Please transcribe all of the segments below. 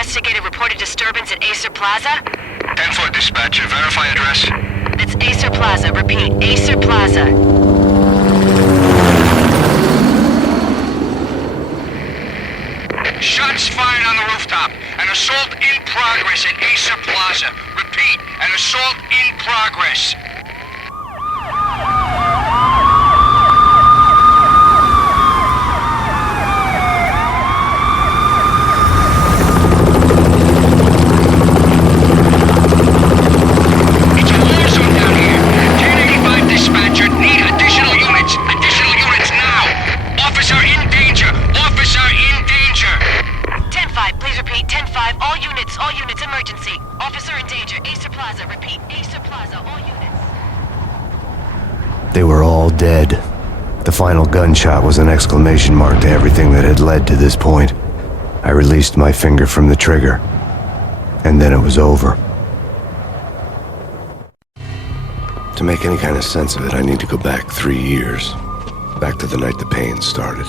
investigate a reported disturbance at Acer Plaza? 10-4 dispatcher. Verify address. It's Acer Plaza. Repeat, Acer Plaza. Shots fired on the rooftop. An assault in progress at Acer Plaza. Repeat, an assault in progress. It's a war zone down here. 1085 dispatcher. Need additional units. Additional units now. Officer in danger. Officer in danger. 10-5, please repeat. 10-5, all units, emergency. Officer in danger, Acer Plaza. Repeat, Acer Plaza, all units. They were all dead. The final gunshot was an exclamation mark to everything that had led to this point. I released my finger from the trigger, and then it was over. To make any kind of sense of it, I need to go back 3 years. Back to the night the Payne started.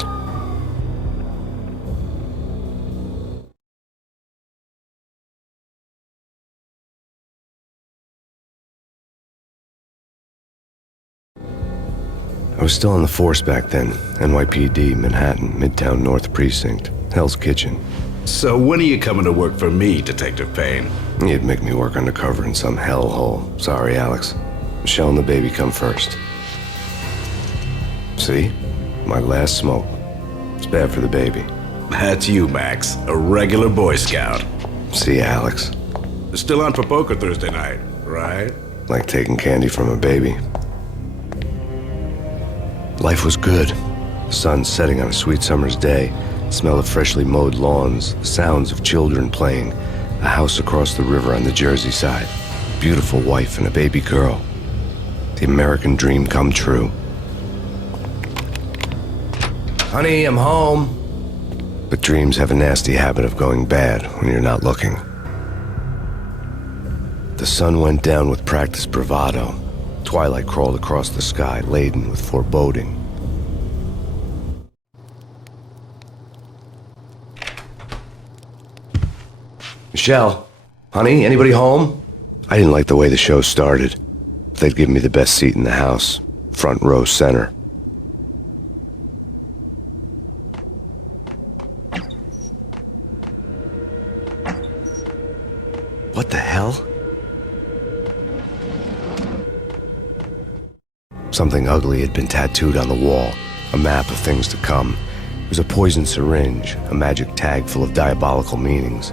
I was still on the force back then. NYPD, Manhattan, Midtown North Precinct, Hell's Kitchen. So when are you coming to work for me, Detective Payne? You'd make me work undercover in some hellhole. Sorry, Alex. Michelle and the baby come first. See? My last smoke. It's bad for the baby. That's you, Max. A regular Boy Scout. See, Alex. Still on for poker Thursday night, right? Like taking candy from a baby. Life was good. The sun setting on a sweet summer's day, the smell of freshly mowed lawns, the sounds of children playing, a house across the river on the Jersey side, beautiful wife and a baby girl. The American dream come true. Honey, I'm home. But dreams have a nasty habit of going bad when you're not looking. The sun went down with practiced bravado. Twilight crawled across the sky, laden with foreboding. Michelle, honey, anybody home? I didn't like the way the show started. They'd give me the best seat in the house, front row center. What the hell? Something ugly had been tattooed on the wall, a map of things to come. It was a poison syringe, a magic tag full of diabolical meanings.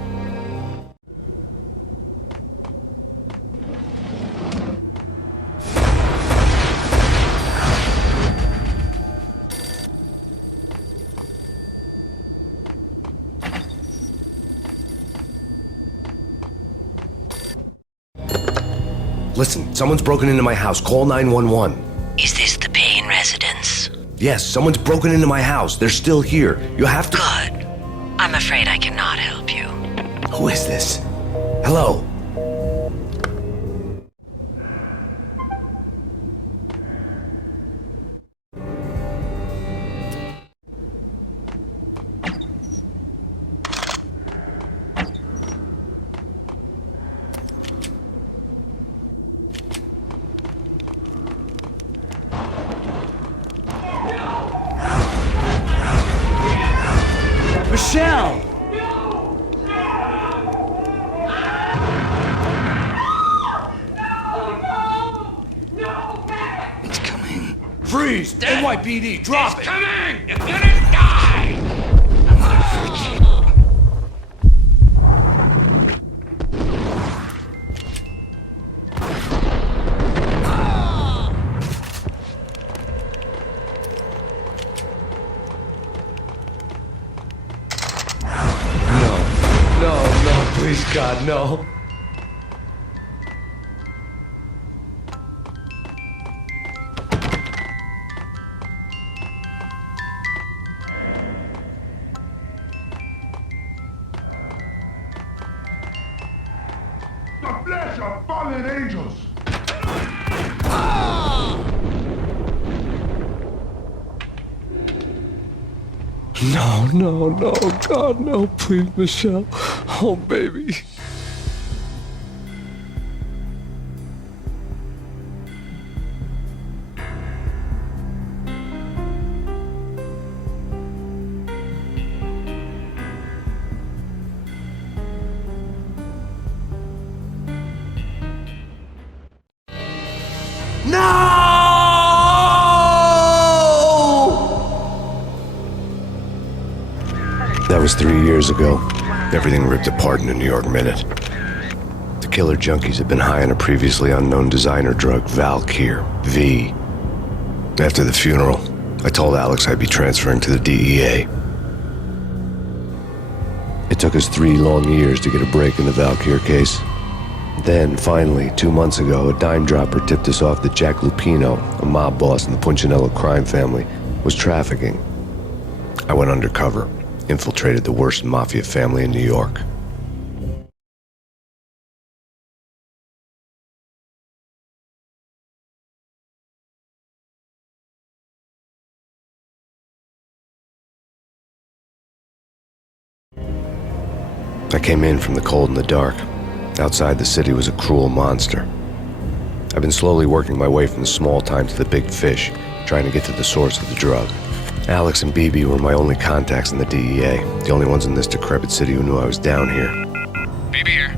Listen, someone's broken into my house. Call 911. Is this the Payne residence? Yes, someone's broken into my house. They're still here. You have to... Good. I'm afraid I cannot help you. Who is this? Hello? Michelle! It's coming. Freeze! NYPD, drop it! Coming! You're gonna die! No, please, God, no. The flesh of fallen angels! No, no, no, God, no, please, Michelle. Oh, baby. That was 3 years ago. Everything ripped apart in a New York minute. The killer junkies had been high on a previously unknown designer drug, Valkyr, V. After the funeral, I told Alex I'd be transferring to the DEA. It took us 3 long years to get a break in the Valkyr case. Then, finally, 2 months ago, a dime dropper tipped us off that Jack Lupino, a mob boss in the Punchinello crime family, was trafficking. I went undercover, infiltrated the worst mafia family in New York. I came in from the cold and the dark. Outside the city was a cruel monster. I've been slowly working my way from the small time to the big fish, trying to get to the source of the drug. Alex and BB were my only contacts in the DEA, the only ones in this decrepit city who knew I was down here. BB here.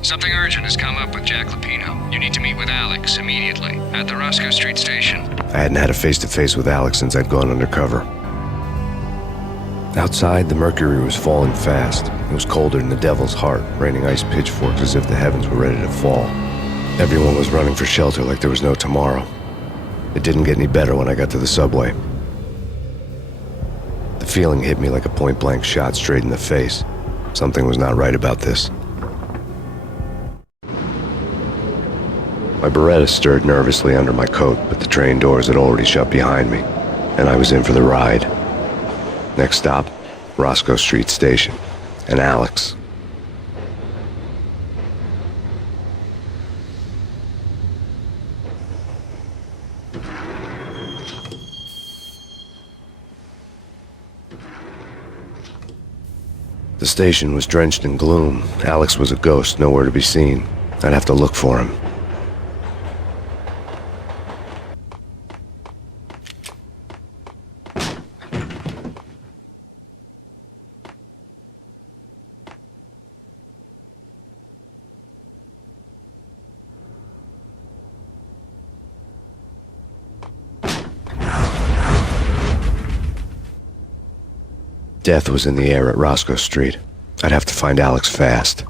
Something urgent has come up with Jack Lupino. You need to meet with Alex immediately at the Roscoe Street station. I hadn't had a face-to-face with Alex since I'd gone undercover. Outside, the mercury was falling fast. It was colder than the devil's heart, raining ice pitchforks as if the heavens were ready to fall. Everyone was running for shelter like there was no tomorrow. It didn't get any better when I got to the subway. The feeling hit me like a point-blank shot straight in the face. Something was not right about this. My Beretta stirred nervously under my coat, but the train doors had already shut behind me, and I was in for the ride. Next stop, Roscoe Street Station, and Alex. The station was drenched in gloom. Alex was a ghost, nowhere to be seen. I'd have to look for him. Death was in the air at Roscoe Street. I'd have to find Alex fast.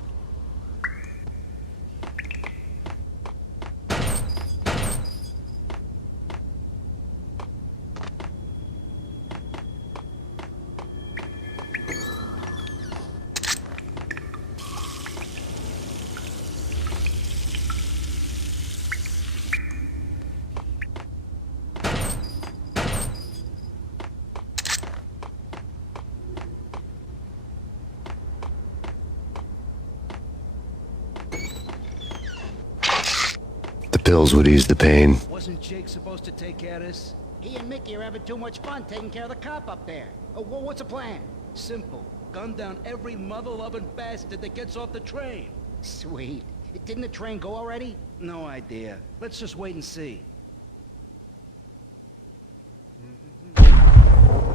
The pills would ease the pain. Wasn't Jake supposed to take care of this? He and Mickey are having too much fun taking care of the cop up there. Oh, well, what's the plan? Simple. Gun down every mother-loving bastard that gets off the train. Sweet. Didn't the train go already? No idea. Let's just wait and see.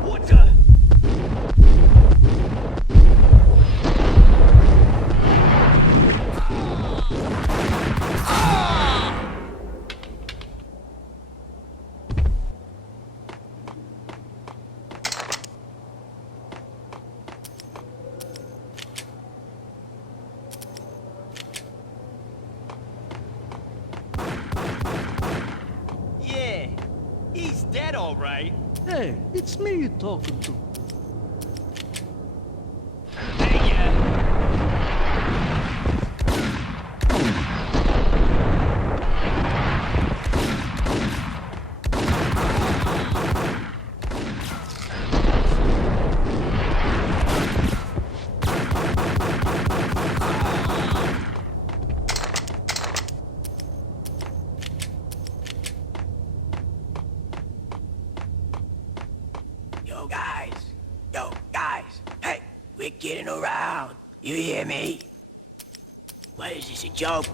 What the? He's dead, all right. Hey, it's me you're talking to. Yo, guys, kidding around. You hear me? What is this, a joke?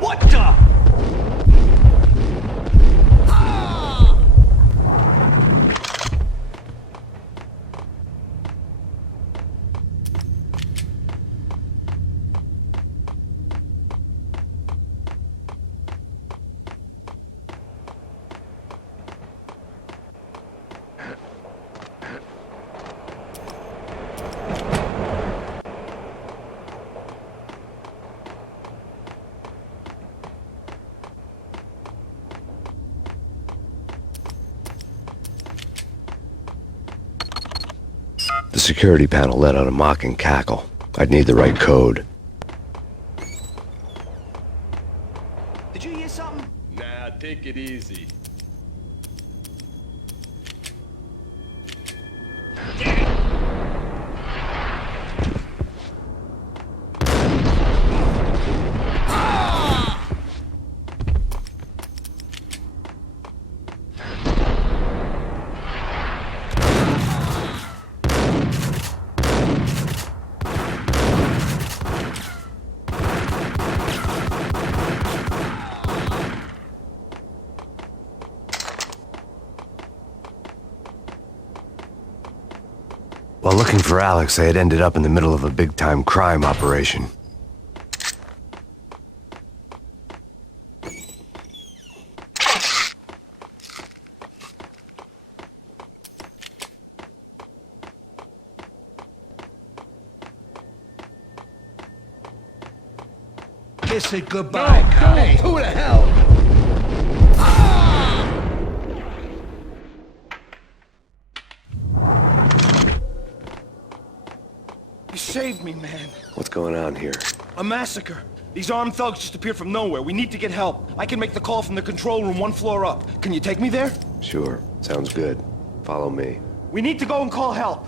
What the? The security panel let out a mocking cackle. I'd need the right code. Did you hear something? Nah, take it easy. While looking for Alex, I had ended up in the middle of a big-time crime operation. Kiss it goodbye, Kyle. Hey, who the hell? You saved me, man. What's going on here? A massacre. These armed thugs just appeared from nowhere. We need to get help. I can make the call from the control room 1 floor up. Can you take me there? Sure, sounds good. Follow me. We need to go and call help.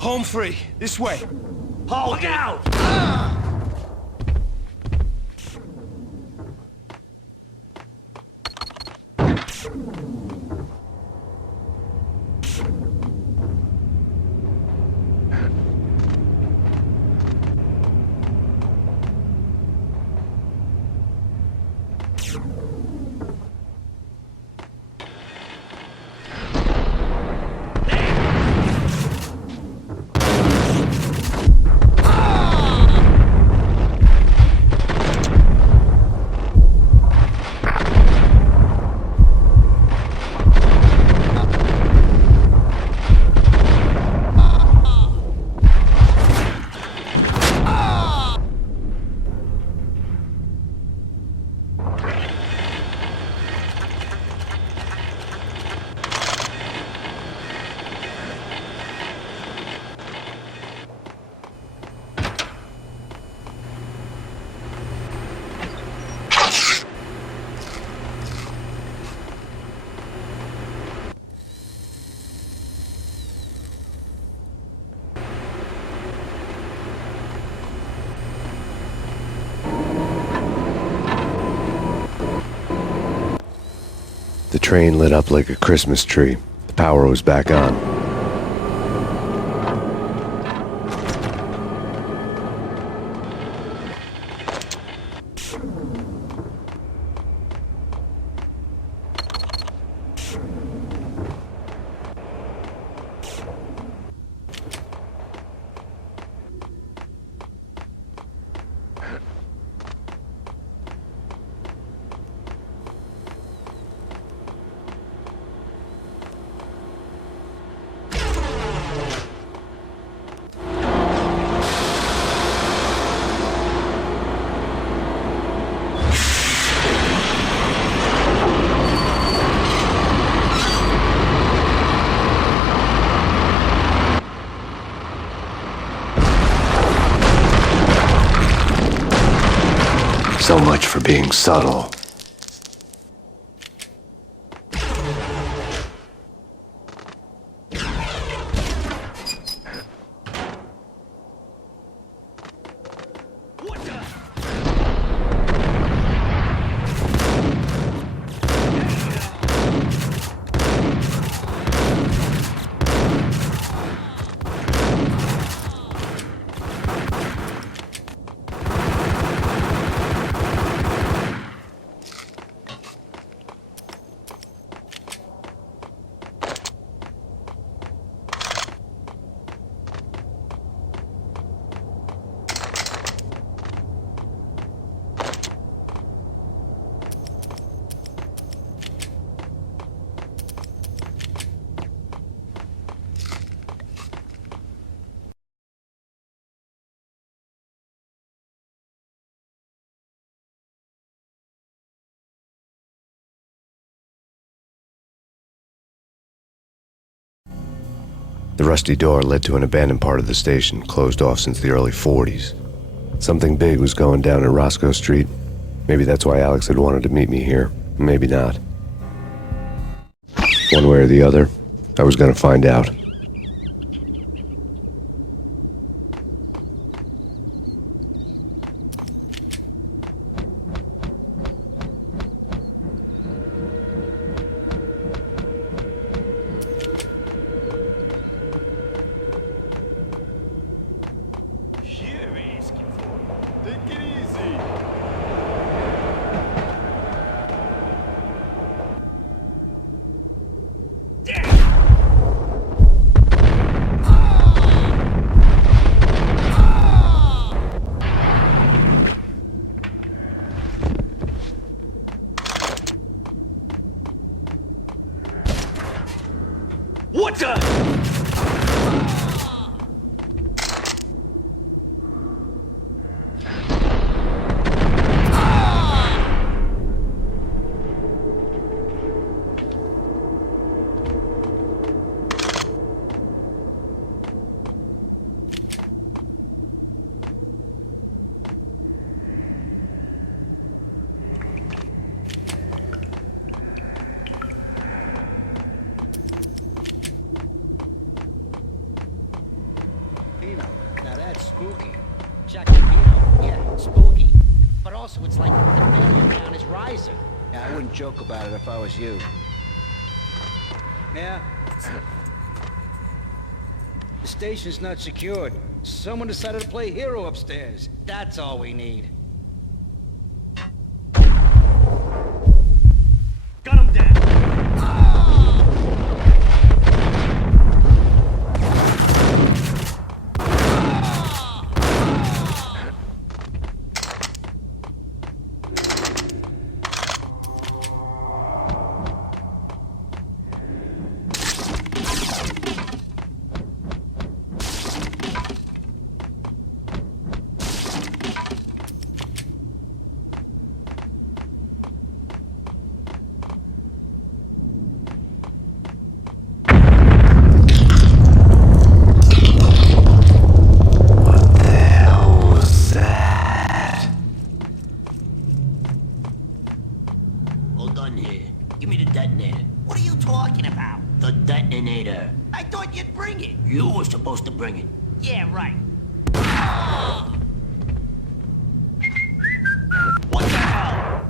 Home free. This way. Hold out! The train lit up like a Christmas tree. The power was back on. So much for being subtle. The rusty door led to an abandoned part of the station, closed off since the early 40s. Something big was going down at Roscoe Street. Maybe that's why Alex had wanted to meet me here. Maybe not. One way or the other, I was going to find out. Take it easy. What the? Pino, now that's spooky. Check the Pino, yeah, spooky. But also, it's like the failure count is rising. Yeah, I wouldn't joke about it if I was you. Yeah? The station's not secured. Someone decided to play hero upstairs. That's all we need. Gun him down! Hold on here. Give me the detonator. What are you talking about? The detonator. I thought you'd bring it. You were supposed to bring it. Yeah, right. What the hell?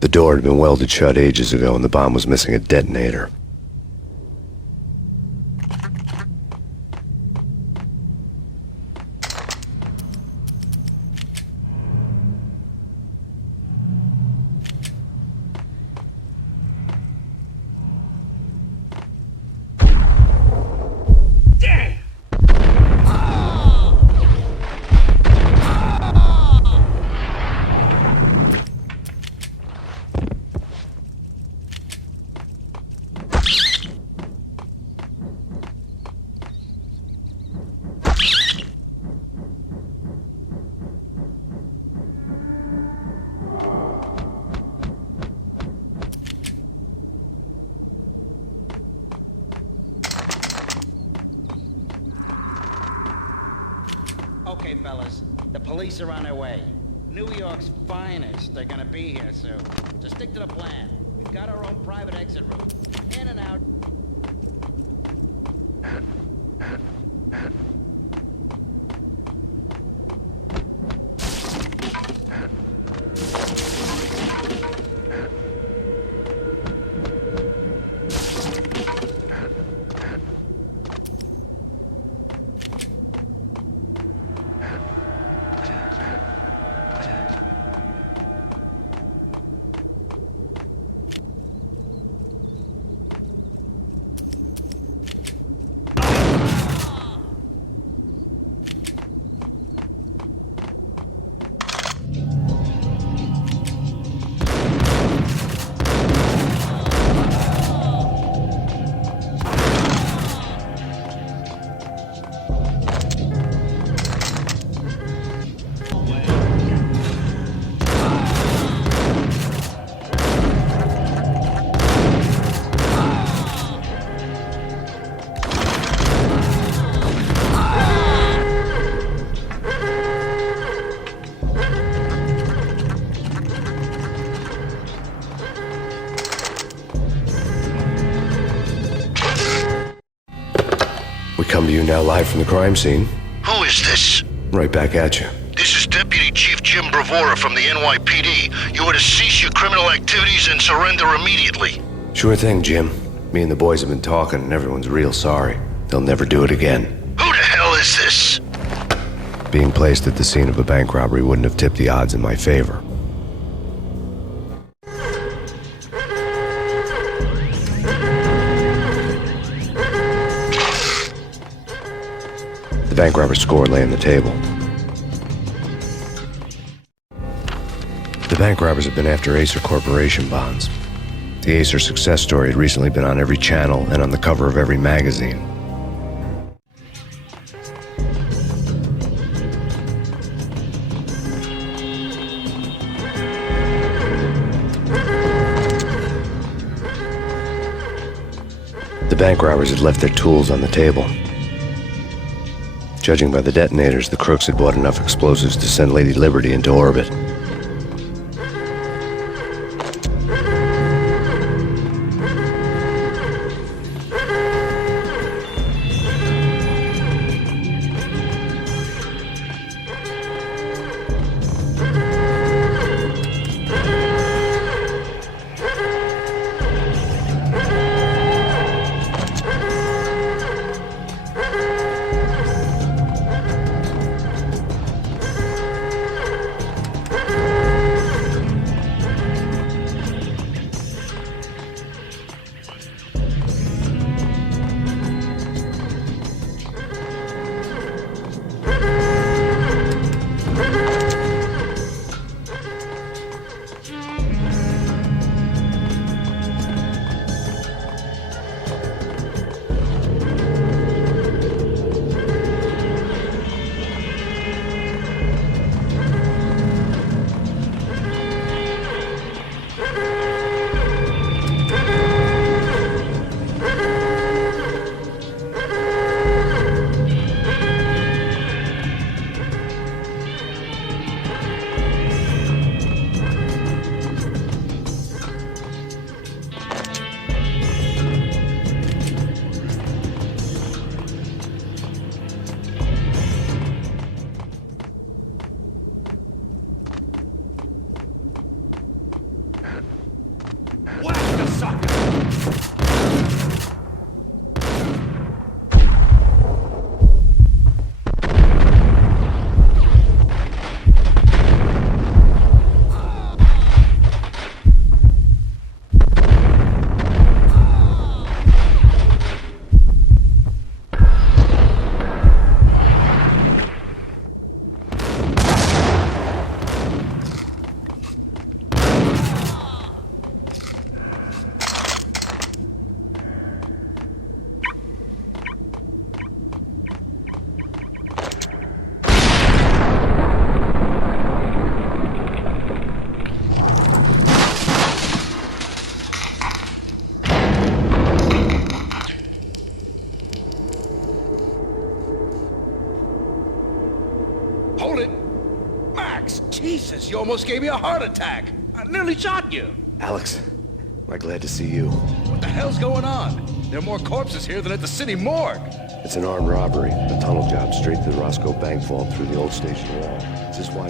The door had been welded shut ages ago and the bomb was missing a detonator. Okay, fellas. The police are on their way. New York's finest are gonna be here soon. So stick to the plan. We've got our own private exit route. In and out. We come to you now live from the crime scene. Who is this? Right back at you. This is Deputy Chief Jim Bravura from the NYPD. You are to cease your criminal activities and surrender immediately. Sure thing, Jim. Me and the boys have been talking, and everyone's real sorry. They'll never do it again. Who the hell is this? Being placed at the scene of a bank robbery wouldn't have tipped the odds in my favor. The bank robber's score lay on the table. The bank robbers have been after Acer Corporation bonds. The Acer success story had recently been on every channel and on the cover of every magazine. The bank robbers had left their tools on the table. Judging by the detonators, the crooks had bought enough explosives to send Lady Liberty into orbit. Jesus, you almost gave me a heart attack. I nearly shot you. Alex, am I glad to see you. What the hell's going on? There are more corpses here than at the city morgue. It's an armed robbery, a tunnel job straight to the Roscoe Bank vault through the old station wall. Is this why?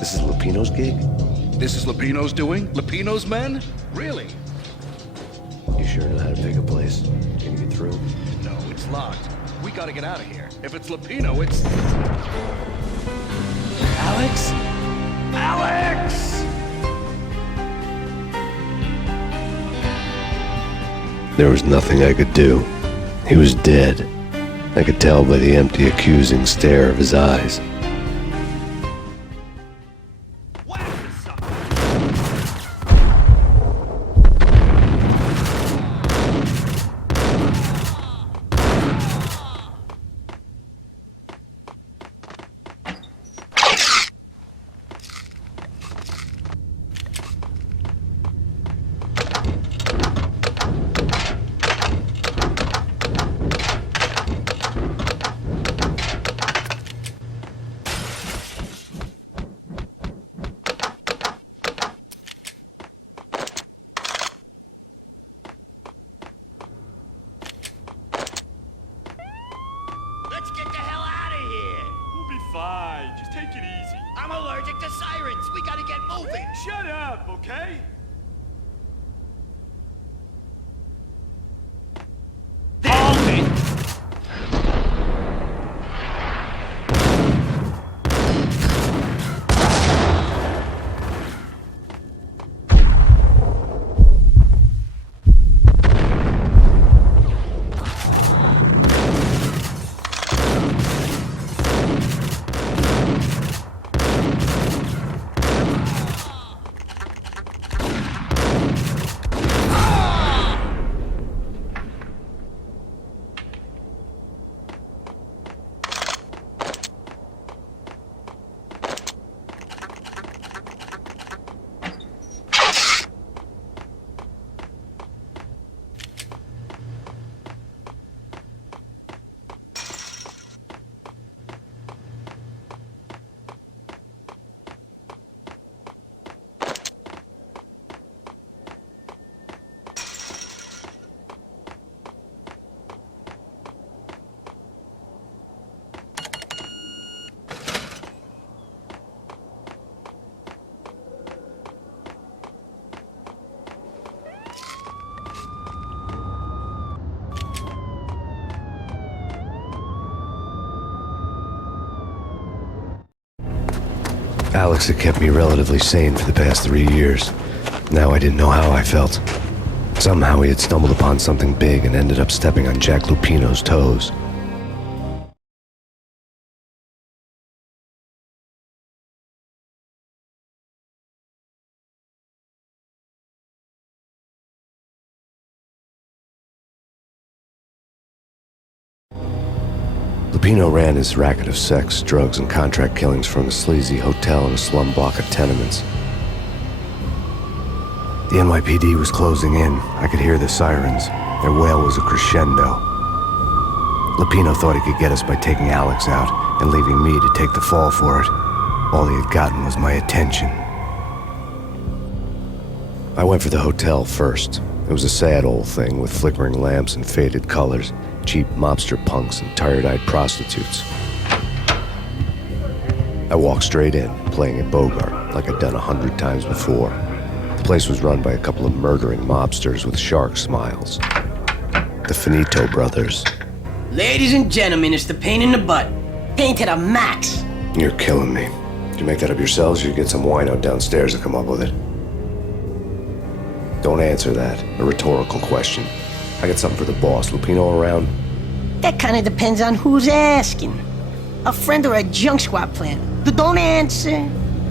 This is Lupino's gig? This is Lupino's doing? Lupino's men? Really? You sure know how to pick a place? Can you get through? No, it's locked. We gotta get out of here. If it's Lupino, it's... Alex? Alex! There was nothing I could do. He was dead. I could tell by the empty, accusing stare of his eyes. Let's get the hell out of here. We'll be fine. Just take it easy. I'm allergic to sirens. We gotta get moving. Shut up, okay? Alex had kept me relatively sane for the past 3 years. Now I didn't know how I felt. Somehow he had stumbled upon something big and ended up stepping on Jack Lupino's toes. Lupino ran his racket of sex, drugs, and contract killings from a sleazy hotel in a slum block of tenements. The NYPD was closing in. I could hear the sirens. Their wail was a crescendo. Lupino thought he could get us by taking Alex out and leaving me to take the fall for it. All he had gotten was my attention. I went for the hotel first. It was a sad old thing with flickering lamps and faded colors, cheap mobster punks and tired-eyed prostitutes. I walked straight in, playing at Bogart, like I'd done 100 times before. The place was run by a couple of murdering mobsters with shark smiles. The Finito brothers. Ladies and gentlemen, it's the pain in the butt. Pain to the max. You're killing me. Did you make that up yourselves, or you get some wino downstairs to come up with it? Don't answer that. A rhetorical question. I got something for the boss. Lupino around? That kind of depends on who's asking. A friend or a junk squad plan. Don't answer.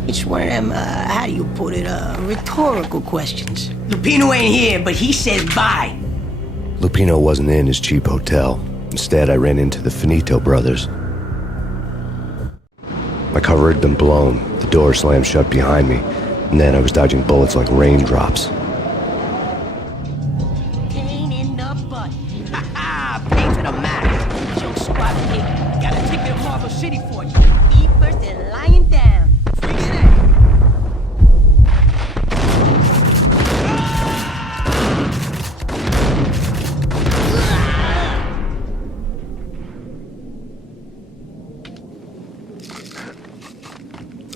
It's one of them, how do you put it, rhetorical questions. Lupino ain't here, but he says bye. Lupino wasn't in his cheap hotel. Instead, I ran into the Finito brothers. My cover had been blown. The door slammed shut behind me. And then I was dodging bullets like raindrops. Pain in the butt. Ha ha! Pain to the max. Junk squad pig. Got a ticket to Marble City for you. Eat first and lying down. Freaking out.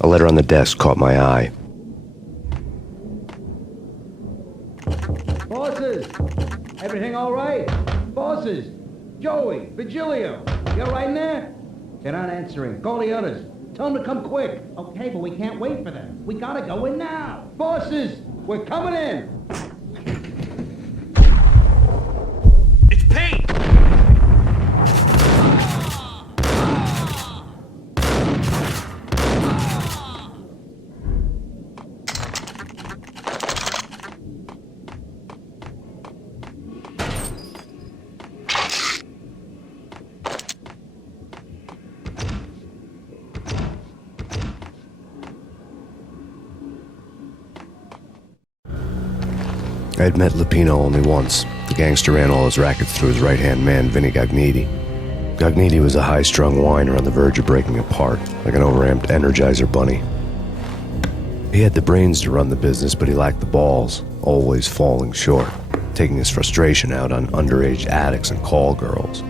A letter on the desk caught my eye. Bosses! Everything all right? Bosses! Joey! Virgilio! You all right in there? They're not answering. Call the others. Tell them to come quick. Okay, but we can't wait for them. We gotta go in now. Bosses! We're coming in! It's Payne! I had met Lupino only once. The gangster ran all his rackets through his right-hand man, Vinny Gagniti. Gagniti was a high-strung whiner on the verge of breaking apart, like an overamped Energizer bunny. He had the brains to run the business, but he lacked the balls, always falling short, taking his frustration out on underage addicts and call girls.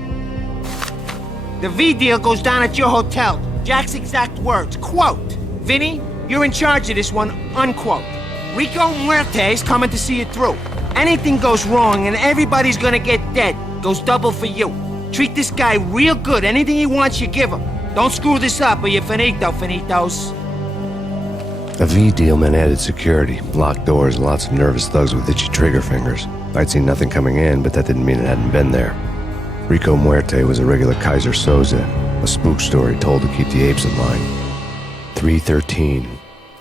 The V deal goes down at your hotel. Jack's exact words, quote, "Vinny, you're in charge of this one," unquote. Rico Muerte's coming to see it through. Anything goes wrong and everybody's gonna get dead. Goes double for you. Treat this guy real good. Anything he wants, you give him. Don't screw this up or you're finito, finitos. A V deal meant added security, locked doors, and lots of nervous thugs with itchy trigger fingers. I'd seen nothing coming in, but that didn't mean it hadn't been there. Rico Muerte was a regular Kaiser Soze, a spook story told to keep the apes in line. 313.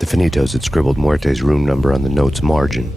The Finitos had scribbled Muerte's room number on the note's margin.